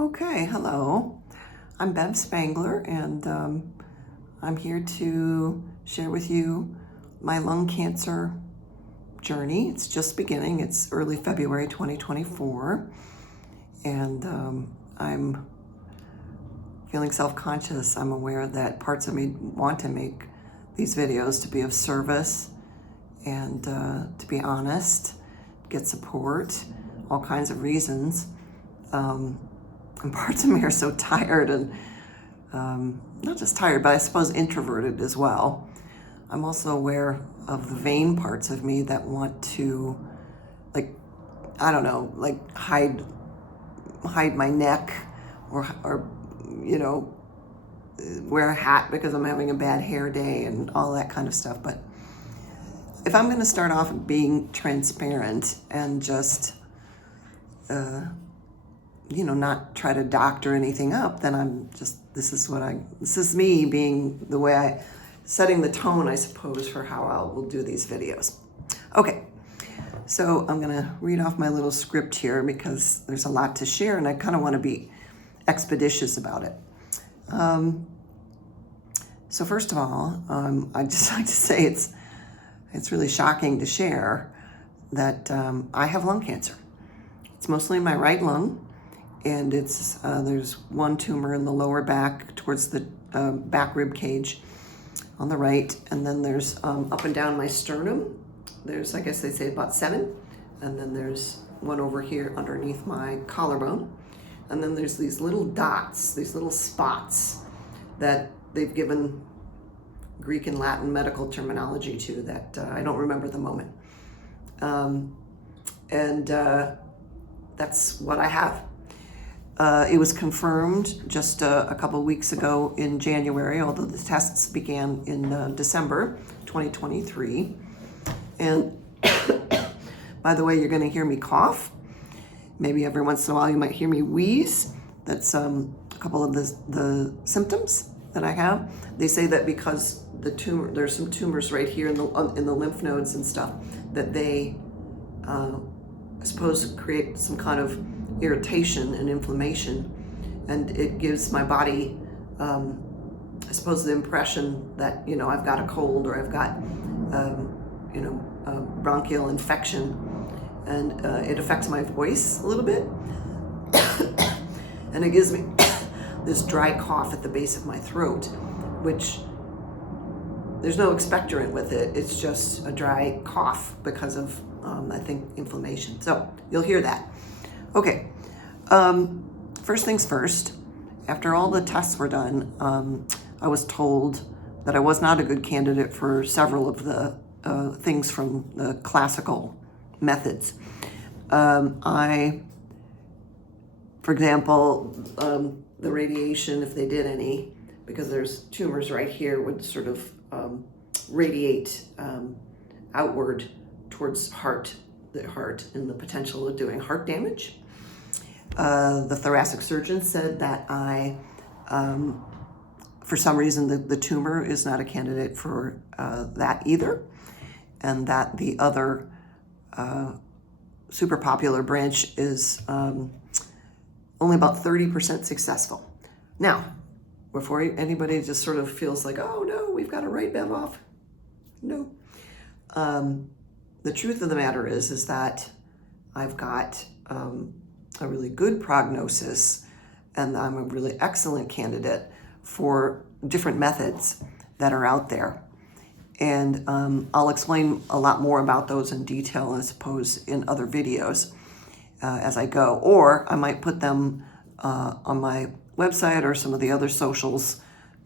Okay, hello. I'm Bev Spangler, and I'm here to share with you my lung cancer journey. It's just beginning. It's early February 2024, and I'm feeling self-conscious. I'm aware that parts of me want to make these videos to be of service and to be honest, get support, all kinds of reasons. And parts of me are so tired and not just tired, but I suppose introverted as well. I'm also aware of the vain parts of me that want to, like, I don't know, like hide my neck or wear a hat because I'm having a bad hair day and all that kind of stuff. But if I'm going to start off being transparent and just not try to doctor anything up, then this is me being the way setting the tone, I suppose, for how I will do these videos. Okay, so I'm gonna read off my little script here because there's a lot to share and I kind of want to be expeditious about it. So first of all, I just like to say it's really shocking to share that I have lung cancer. It's mostly in my right lung. And there's one tumor in the lower back towards the back rib cage on the right. And then there's up and down my sternum. There's, I guess they say about 7. And then there's one over here underneath my collarbone. And then there's these little dots, these little spots that they've given Greek and Latin medical terminology to that I don't remember at the moment. That's what I have. It was confirmed just a couple of weeks ago in January, although the tests began in December 2023. And by the way, you're going to hear me cough. Maybe every once in a while you might hear me wheeze. That's a couple of the symptoms that I have. They say that because there's some tumors right here in the lymph nodes and stuff, that they, I suppose, create some kind of irritation and inflammation, and it gives my body, I suppose, the impression that I've got a cold or I've got a bronchial infection, and it affects my voice a little bit, and it gives me this dry cough at the base of my throat, which there's no expectorant with it. It's just a dry cough because of I think inflammation. So you'll hear that. Okay, first things first, after all the tests were done, I was told that I was not a good candidate for several of the things from the classical methods. For example, the radiation, if they did any, because there's tumors right here, would sort of radiate outward towards the heart and the potential of doing heart damage. The thoracic surgeon said that for some reason, the tumor is not a candidate for that either, and that the other super popular branch is only about 30% successful. Now, before anybody just sort of feels like, oh no, we've got to write Bev off. No. The truth of the matter is that I've got a really good prognosis, and I'm a really excellent candidate for different methods that are out there. And I'll explain a lot more about those in detail, I suppose, in other videos as I go. Or I might put them on my website or some of the other socials.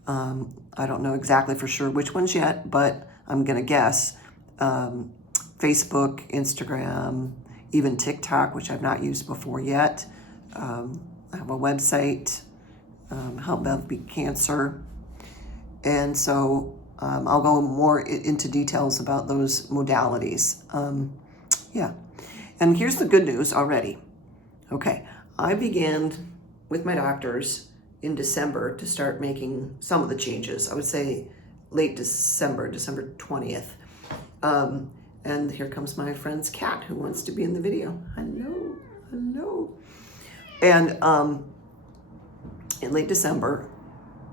I don't know exactly for sure which ones yet, but I'm going to guess. Facebook, Instagram, even TikTok, which I've not used before yet. I have a website, Help Bev Beat Cancer. And so I'll go more into details about those modalities. Yeah. And here's the good news already. Okay. I began with my doctors in December to start making some of the changes. I would say late December 20th. And here comes my friend's cat who wants to be in the video. Hello. And in late December.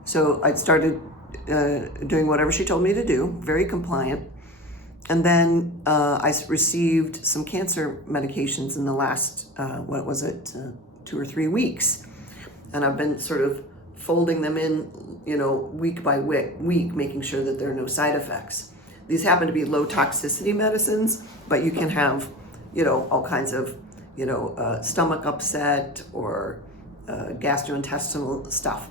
So I started doing whatever she told me to do, very compliant. And then I received some cancer medications in the last, 2 or 3 weeks. And I've been sort of folding them in, week by week, making sure that there are no side effects. These happen to be low toxicity medicines, but you can have, all kinds of, stomach upset or gastrointestinal stuff.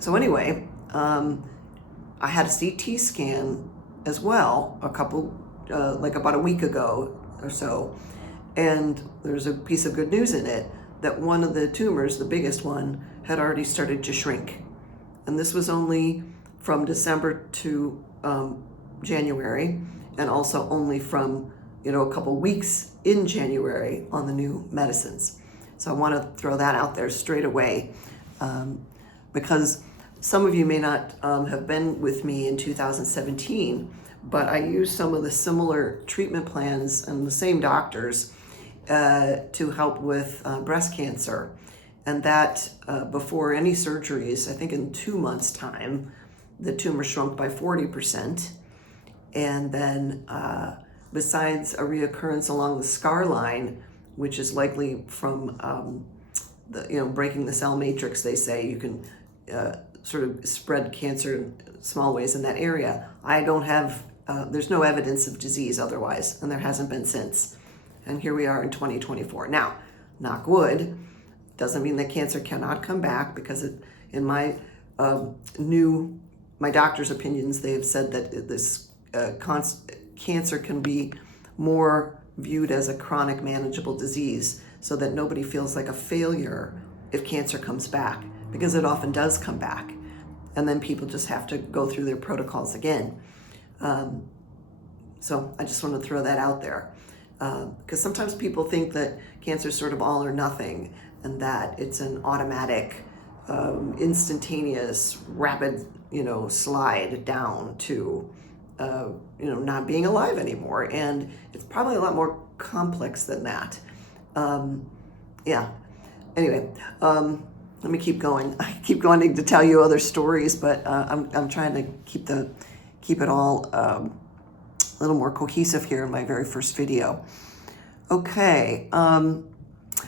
So anyway, I had a CT scan as well, about a week ago or so, and there's a piece of good news in it that one of the tumors, the biggest one, had already started to shrink. And this was only from December to January, and also only from, a couple weeks in January on the new medicines. So I want to throw that out there straight away, because some of you may not have been with me in 2017, but I used some of the similar treatment plans and the same doctors to help with breast cancer. And that before any surgeries, I think in 2 months' time, the tumor shrunk by 40%. And then besides a reoccurrence along the scar line, which is likely from breaking the cell matrix, they say you can sort of spread cancer in small ways in that area. I don't have, there's no evidence of disease otherwise, and there hasn't been since. And here we are in 2024. Now, knock wood, doesn't mean that cancer cannot come back, because in my my doctor's opinions, they have said that this cancer can be more viewed as a chronic manageable disease, so that nobody feels like a failure if cancer comes back, because it often does come back. And then people just have to go through their protocols again. So I just want to throw that out there. Because sometimes people think that cancer is sort of all or nothing, and that it's an automatic, instantaneous, rapid, slide down to, not being alive anymore. And it's probably a lot more complex than that. Yeah. Anyway, let me keep going. I keep wanting to tell you other stories, but I'm trying to keep it all a little more cohesive here in my very first video. Okay.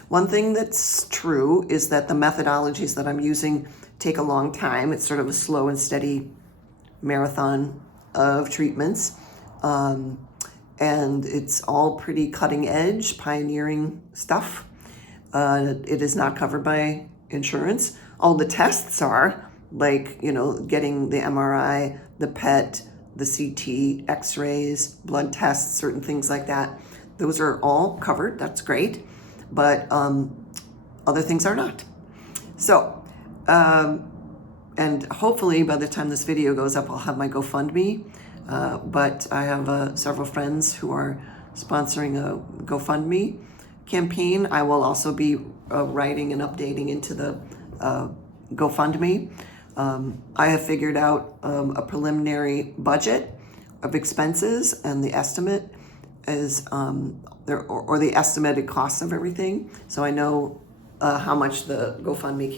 One thing that's true is that the methodologies that I'm using take a long time. It's sort of a slow and steady marathon of treatments. And it's all pretty cutting edge, pioneering stuff. It is not covered by insurance. All the tests are, like, getting the MRI, the PET, the CT, x-rays, blood tests, certain things like that. Those are all covered. That's great. But other things are not. So, and hopefully by the time this video goes up, I'll have my GoFundMe. But I have several friends who are sponsoring a GoFundMe campaign. I will also be writing and updating into the GoFundMe. I have figured out a preliminary budget of expenses, and the estimate is or the estimated costs of everything. So I know how much the GoFundMe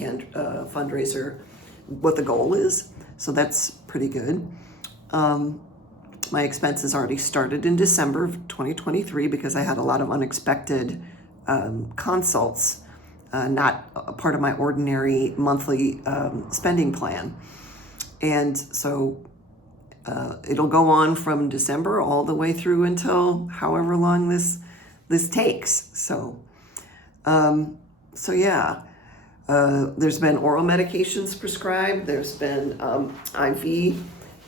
fundraiser, what the goal is. So that's pretty good. My expenses already started in December of 2023 because I had a lot of unexpected consults, not a part of my ordinary monthly spending plan. And so it'll go on from December all the way through until however long this takes. So yeah, there's been oral medications prescribed. There's been IV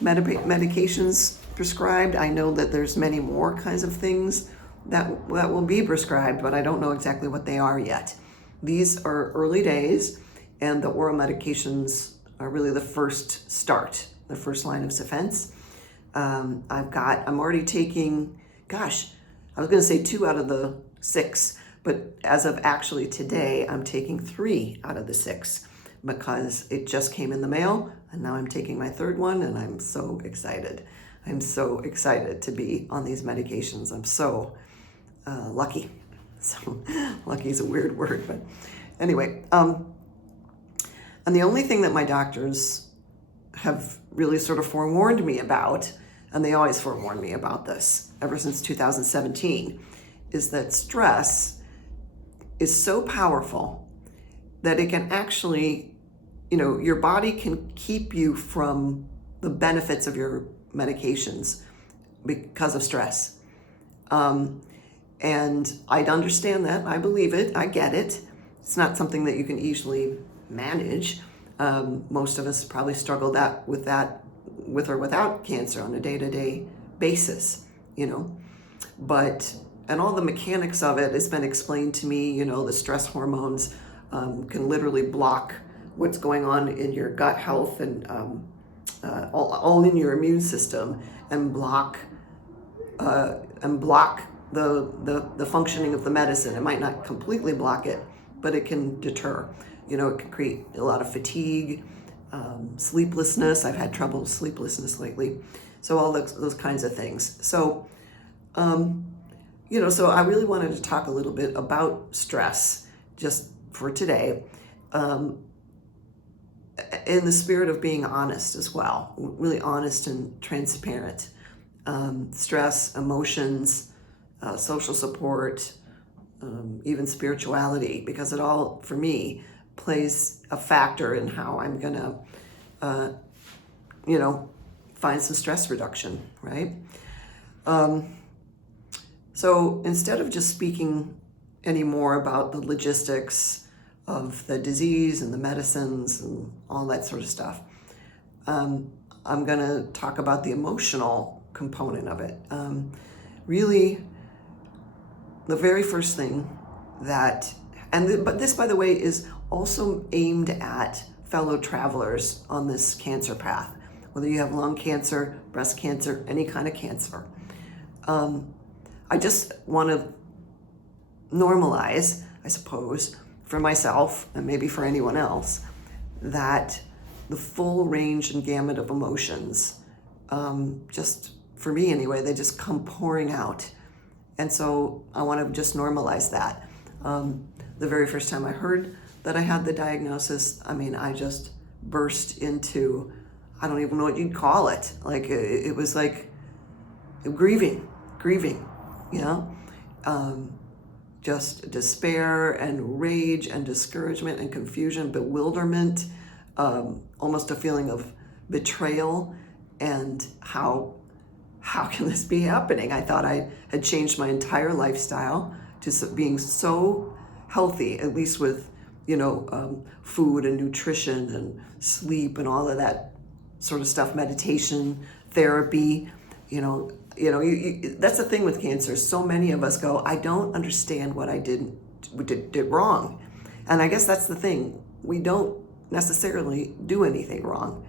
medications prescribed. I know that there's many more kinds of things that will be prescribed, but I don't know exactly what they are yet. These are early days, and the oral medications are really the first start, the first line of defense. I'm already taking, I was going to say 2 out of the 6, but as of actually today, I'm taking 3 out of the 6 because it just came in the mail, and now I'm taking my 3rd one, and I'm so excited. I'm so excited to be on these medications. I'm so lucky. So lucky is a weird word, but anyway, And the only thing that my doctors have really sort of forewarned me about, and they always forewarn me about this ever since 2017, is that stress is so powerful that it can actually, your body can keep you from the benefits of your medications because of stress. And I understand that. I believe it. I get it. It's not something that you can easily manage. Most of us probably struggle with or without cancer on a day-to-day basis, But, and all the mechanics of it has been explained to me. The stress hormones can literally block what's going on in your gut health and all in your immune system, and block the functioning of the medicine. It might not completely block it, but it can deter. It can create a lot of fatigue, sleeplessness. I've had trouble with sleeplessness lately. So all those kinds of things. So, so I really wanted to talk a little bit about stress just for today, in the spirit of being honest as well, really honest and transparent. Stress, emotions, social support, even spirituality, because it all, for me, plays a factor in how I'm gonna, find some stress reduction, right? So instead of just speaking anymore about the logistics of the disease and the medicines and all that sort of stuff, I'm gonna talk about the emotional component of it. Really, the very first thing but this, by the way, is also aimed at fellow travelers on this cancer path, whether you have lung cancer, breast cancer, any kind of cancer. I just want to normalize, I suppose, for myself and maybe for anyone else, that the full range and gamut of emotions, just for me anyway, they just come pouring out. And so I want to just normalize that. The very first time I heard that I had the diagnosis, I just burst into, I don't even know what you'd call it. Like, it was like grieving, just despair and rage and discouragement and confusion, bewilderment, almost a feeling of betrayal, and how can this be happening? I thought I had changed my entire lifestyle to being so healthy, at least with, food and nutrition and sleep and all of that sort of stuff, meditation, therapy, that's the thing with cancer. So many of us go, I don't understand what I did wrong. And I guess that's the thing. We don't necessarily do anything wrong.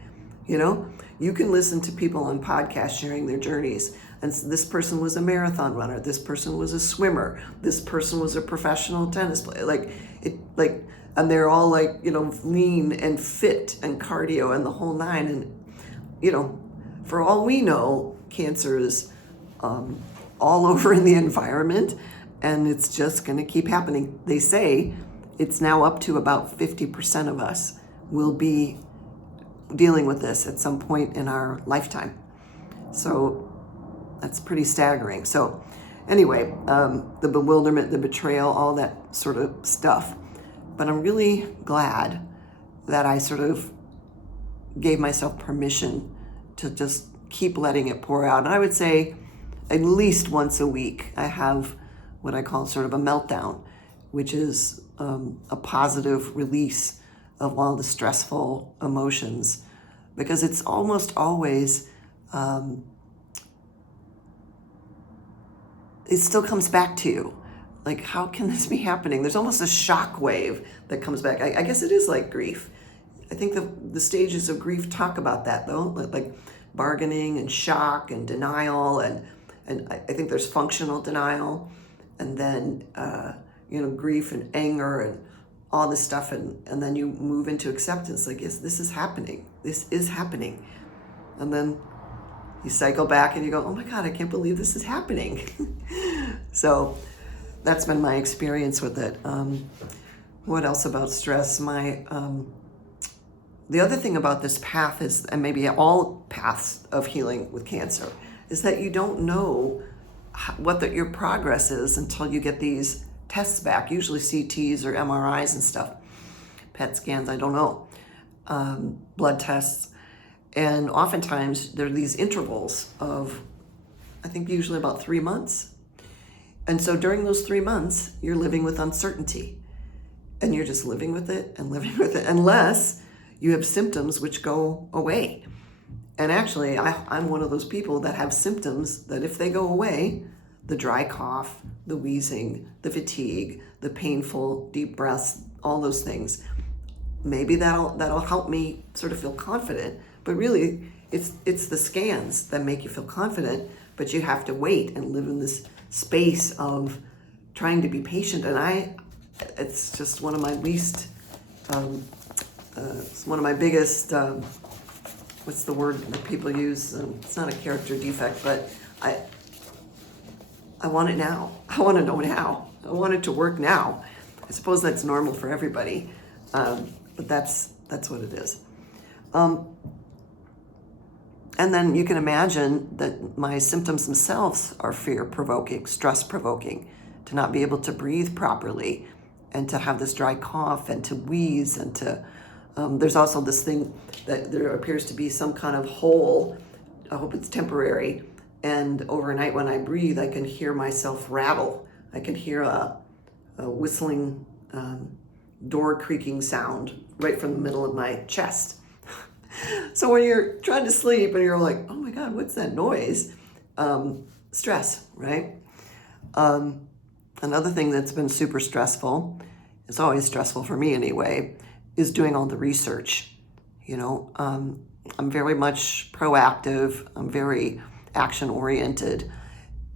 You can listen to people on podcasts sharing their journeys. And this person was a marathon runner. This person was a swimmer. This person was a professional tennis player. And they're all lean and fit and cardio and the whole nine. And, for all we know, cancer is all over in the environment, and it's just going to keep happening. They say it's now up to about 50% of us will be dealing with this at some point in our lifetime. So that's pretty staggering. So anyway, the bewilderment, the betrayal, all that sort of stuff. But I'm really glad that I sort of gave myself permission to just keep letting it pour out. And I would say at least once a week, I have what I call sort of a meltdown, which is a positive release of all the stressful emotions, because it's almost always, it still comes back to you. Like, how can this be happening? There's almost a shock wave that comes back. I guess it is like grief. I think the stages of grief talk about that, though, like bargaining and shock and denial, and I think there's functional denial, and then grief and anger and all this stuff, and then you move into acceptance, like, yes, this is happening, and then you cycle back and you go, oh my God, I can't believe this is happening. So that's been my experience with it. What else about stress? My the other thing about this path is, and maybe all paths of healing with cancer, is that you don't know what your progress is until you get these tests back, usually CTs or MRIs and stuff, PET scans, I don't know, blood tests. And oftentimes there are these intervals of, I think usually about 3 months. And so during those 3 months, you're living with uncertainty, and you're just living with it and living with it, unless you have symptoms which go away. And actually, I'm one of those people that have symptoms that if they go away, the dry cough, the wheezing, the fatigue, the painful deep breaths, all those things, maybe that'll help me sort of feel confident. But really, it's the scans that make you feel confident, but you have to wait and live in this space of trying to be patient. And it's just one of my least, it's one of my biggest, what's the word that people use? It's not a character defect, but I want it now. I want to know now. I want it to work now. I suppose that's normal for everybody, but that's what it is. And then you can imagine that my symptoms themselves are fear-provoking, stress-provoking, to not be able to breathe properly, and to have this dry cough, and to wheeze, and to, there's also this thing that there appears to be some kind of hole. I hope it's temporary. And overnight when I breathe, I can hear myself rattle. I can hear a whistling, door creaking sound right from the middle of my chest. So when you're trying to sleep and you're like, oh my God, what's that noise? Stress, right? Another thing that's been super stressful, it's always stressful for me anyway, is doing all the research. I'm very much proactive. I'm very action-oriented,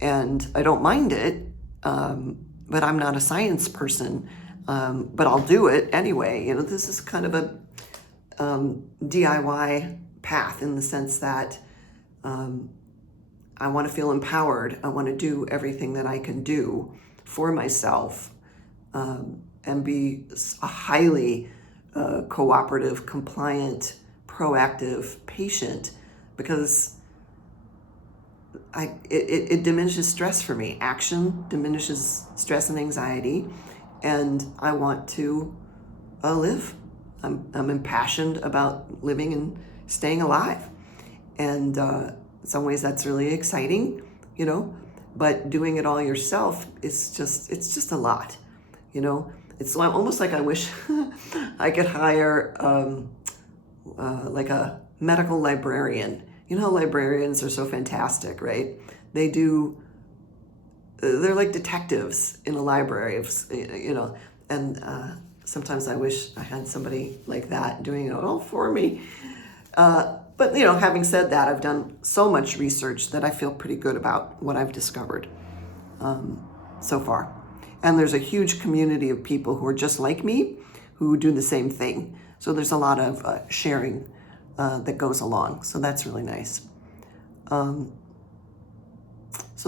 and I don't mind it, but I'm not a science person, but I'll do it anyway. This is kind of a DIY path, in the sense that I want to feel empowered. I want to do everything that I can do for myself, and be a highly cooperative, compliant, proactive patient, because it diminishes stress for me. Action diminishes stress and anxiety, and I want to live. I'm impassioned about living and staying alive, and in some ways that's really exciting, but doing it all yourself it's just a lot. It's almost like I wish I could hire like a medical librarian. How librarians are so fantastic, right? They're like detectives in a library, and sometimes I wish I had somebody like that doing it all for me. But having said that, I've done so much research that I feel pretty good about what I've discovered so far. And there's a huge community of people who are just like me, who do the same thing. So there's a lot of sharing that goes along. So that's really nice. So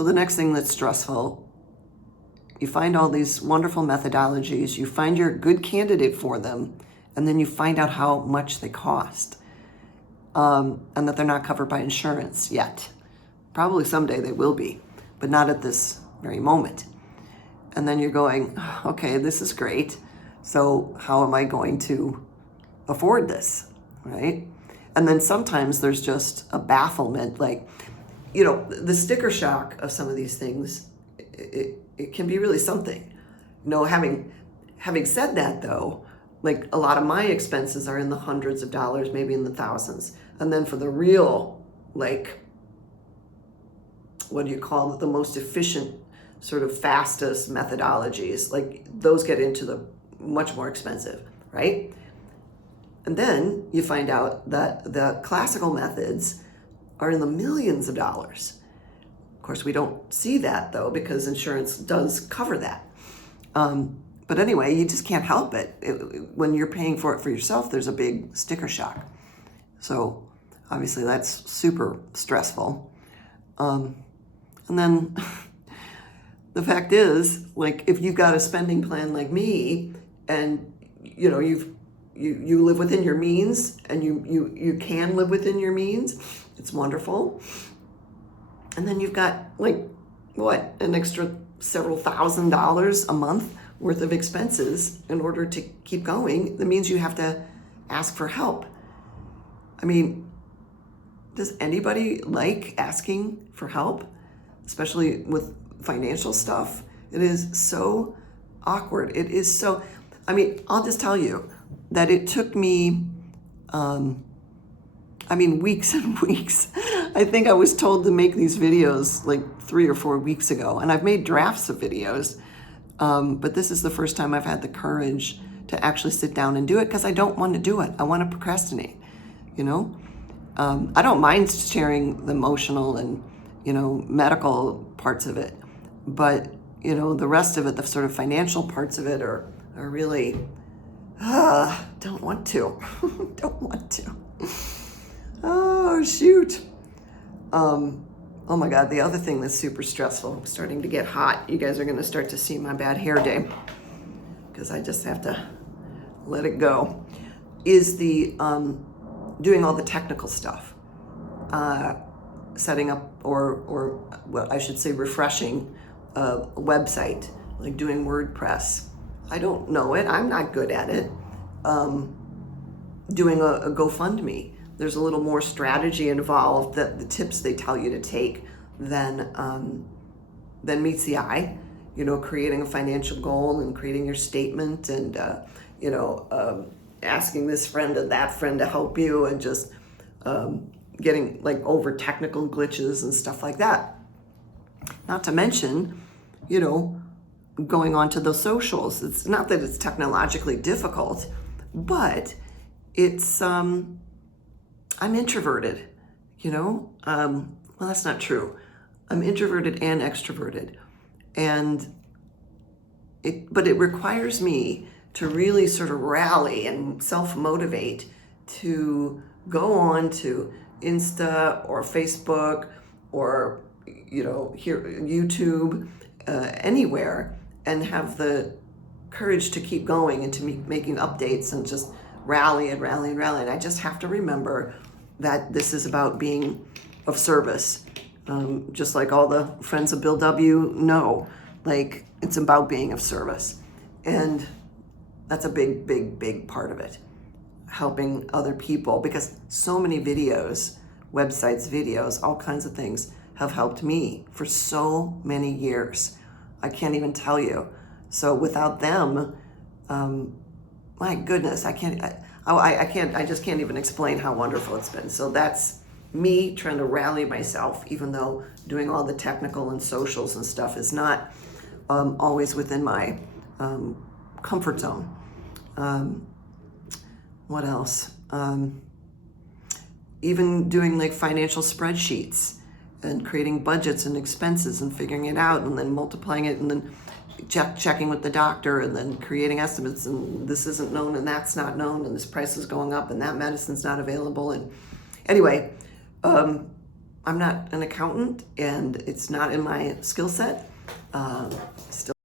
the next thing that's stressful, you find all these wonderful methodologies, you find you're a good candidate for them, and then you find out how much they cost, and that they're not covered by insurance yet. Probably someday they will be, but not at this very moment. And then you're going, okay, this is great. So how am I going to afford this, right? And then sometimes there's just a bafflement, like, the sticker shock of some of these things, it can be really something. Having said that though, like a lot of my expenses are in the hundreds of dollars, maybe in the thousands. And then for the real, like, what do you call it? The most efficient, sort of fastest methodologies, like those get into the much more expensive, right? And then you find out that the classical methods are in the millions of dollars. Of course, we don't see that though, because insurance does cover that. But anyway, you just can't help it. When you're paying for it for yourself, there's a big sticker shock. So obviously that's super stressful. And then the fact is, like, if you've got a spending plan like me, and you've you live within your means, and you can live within your means. It's wonderful. And then you've got like, what, an extra several $1,000s a month worth of expenses in order to keep going. That means you have to ask for help. I mean, does anybody like asking for help, especially with financial stuff? It is so awkward. It is so, I mean, I'll just tell you that it took me, weeks and weeks. I think I was told to make these videos like 3 or 4 weeks ago, and I've made drafts of videos, but this is the first time I've had the courage to actually sit down and do it, because I don't want to do it. I want to procrastinate, you know? I don't mind sharing the emotional and, medical parts of it, but, the rest of it, the sort of financial parts of it are really, don't want to, don't want to. Oh, shoot. Oh my God, the other thing that's super stressful, I'm starting to get hot. You guys are going to start to see my bad hair day, because I just have to let it go, is the doing all the technical stuff, setting up or well, I should say refreshing a website, like doing WordPress. I don't know it. I'm not good at it. Doing a GoFundMe. There's a little more strategy involved, that the tips they tell you to take than meets the eye. Creating a financial goal and creating your statement, and asking this friend and that friend to help you, and just getting like over technical glitches and stuff like that. Not to mention, going onto the socials. It's not that it's technologically difficult, but it's I'm introverted, well, that's not true. I'm introverted and extroverted, but it requires me to really sort of rally and self-motivate to go on to Insta or Facebook or, here, YouTube, anywhere, and have the courage to keep going and to making updates and just rally and rally and rally. And I just have to remember that this is about being of service. Just like all the friends of Bill W. know, like, it's about being of service. And that's a big, big, big part of it. Helping other people, because so many videos, websites, videos, all kinds of things have helped me for so many years. I can't even tell you. So without them, my goodness, I just can't even explain how wonderful it's been. So that's me trying to rally myself, even though doing all the technical and socials and stuff is not always within my comfort zone. What else? Even doing like financial spreadsheets and creating budgets and expenses and figuring it out, and then multiplying it, and then checking with the doctor, and then creating estimates, and this isn't known and that's not known, and this price is going up and that medicine's not available. And anyway, I'm not an accountant, and it's not in my skill set. Still